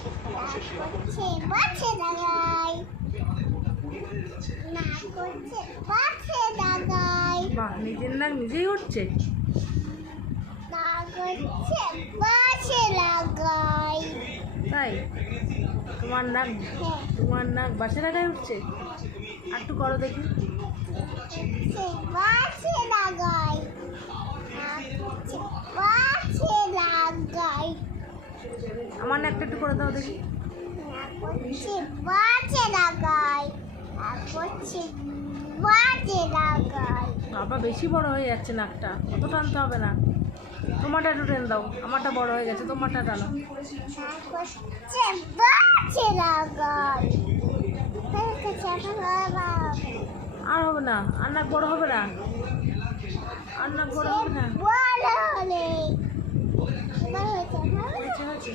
করছে বাছে লাগাই, না করছে বাছে লাগাই, বাহ, নিজের নাক নিজেই উঠছে। না করছে বাছে লাগাই। তাই তোমার নাক হ্যাঁ, তোমার নাক বাসে লাগায় উঠছে। আর একটু করো দেখি। করছে বাছে লাগাই, না করছে বাছে লাগাই, আমার নাকটা একটু করে দাও দেখি। না করছে বাছে লাগাই, না করছে বাছে লাগাই। বাবা বেশি বড় হয়ে যাচ্ছে নাকটা, অত টানতে হবে না। তোমারটা একটু টেনে দাও, আমারটা বড় হয়ে গেছে, তোমারটা টানো। না করছে বাছে লাগাই। আর হবে না, আর নাক বড় হবে না, আর নাক বড় হবে না। বড় হলে হয়েছে, হয়েছে।